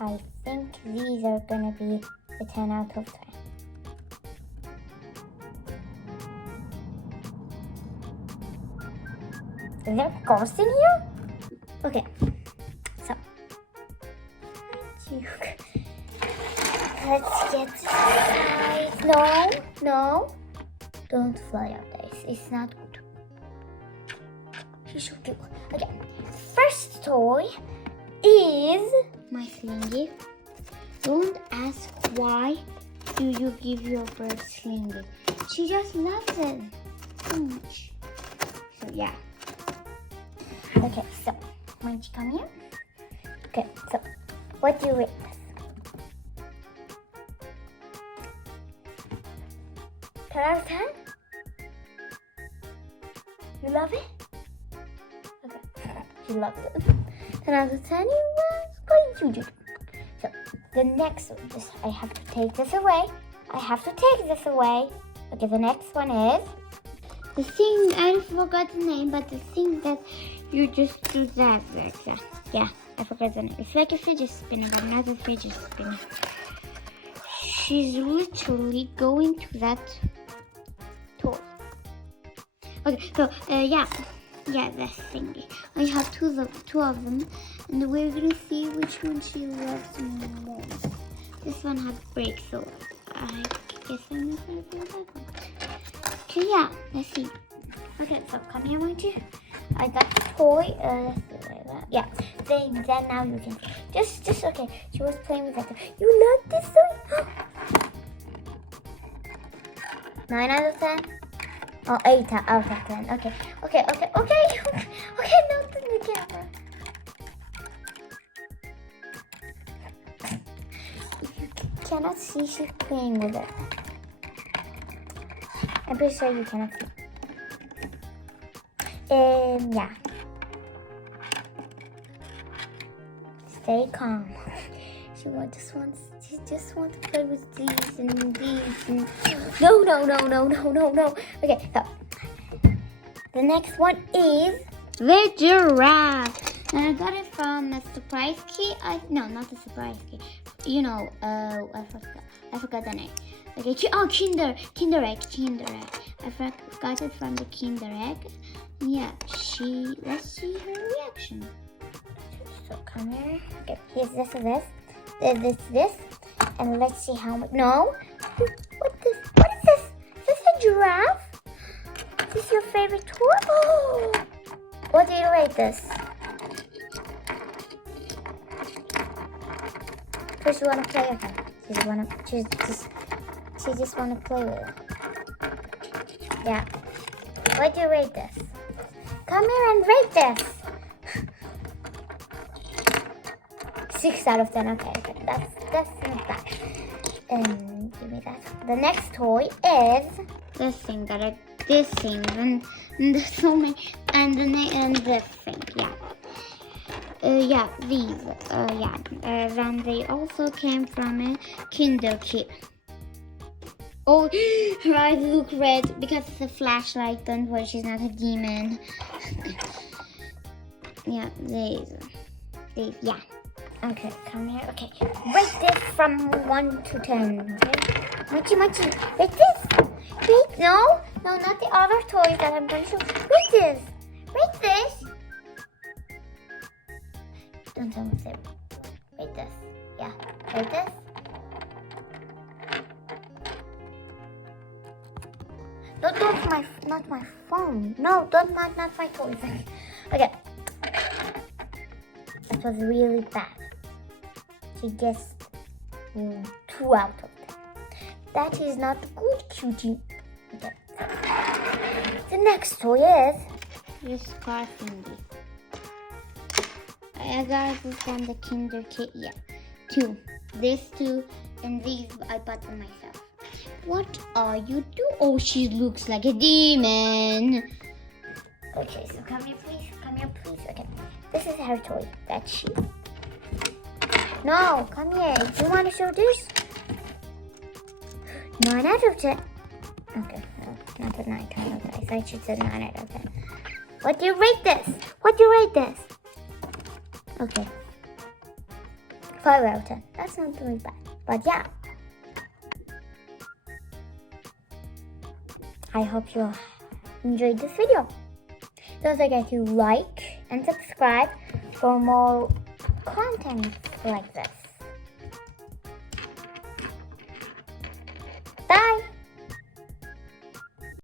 I think these are gonna be a 10 out of 10. Is there ghosts in here? Okay, so let's get inside. No, don't fly up there. It's not good. She's so cute. Okay, first toy is my slingy. Don't ask why do you give your bird slingy. She just loves it so much. So yeah. Okay, so Munchie, come here. Okay, so what do you rate this? 10 out of 10? You love it? Okay, she loves it. 10 out of 10, you going to do. So the next one, I have to take this away. Okay, the next one is the thing, I forgot the name, but the thing that you just do that like that. Yeah, I forgot the name. It's like a fidget spinner, but not a fidget spinner. She's literally going to that toy. Okay, so yeah, that thingy. I have two of them, and we're gonna see which one she loves most. This one has brakes, so I guess I'm not gonna do that one. Okay, yeah, let's see. Okay, so come here, Munchie. I got the toy. Let's do it like that. Yeah. Then now you can just okay. She was playing with that. You like this toy? 9 out of 10. Oh, 8 out of 10. Okay. Now to the camera. You cannot see she's playing with it. I'm pretty sure you cannot see. Yeah. Stay calm. She just wants to play with these and these and no. Okay, so the next one is the giraffe. And I got it from a surprise key. No, not a surprise key. You know, I forgot the name. Okay, Kinder Egg. I got it from the Kinder Egg. Yeah, let's see her reaction. So come here. Okay, here's this, and let's see how much. No, what is this? Is this a giraffe? Is this your favorite toy? Oh, what do you rate this? Does she want to play with her? She just want to play with it. Yeah. What do you rate this? Come here and rate this. 6 out of 10. Okay. That's not bad. Give me that. The next toy is this thing. And there's so many. And this thing. Yeah. These. Then they also came from a Kinder kit. Oh, her eyes look red because it's a flashlight. Don't worry, she's not a demon. Yeah, these, yeah. Okay, come here. Okay, rate this from 1 to 10. Okay, Munchie, rate this. Rate, no, not the other toys that I'm going to show. Rate this. Don't tell me to rate this. Yeah, rate this. No, not my phone. No, not my toys. Okay. That was really bad. She guessed 2 out of 10. That is not good, cutie. Okay. The next toy is this car thingy. I got this from the Kinder kit. Yeah, 2. These 2 and these I bought them myself. What are you doing? Oh, she looks like a demon. Okay, so come here, please. Okay, this is her toy. That's she. No, come here. Do you want to show this? 9 out of 10. Okay, no, not a 9 out of 10. I thought she said 9 out of 10. What do you rate this? Okay. 5 out of 10. That's not really bad. But yeah. I hope you enjoyed this video. Don't forget to like and subscribe for more content like this.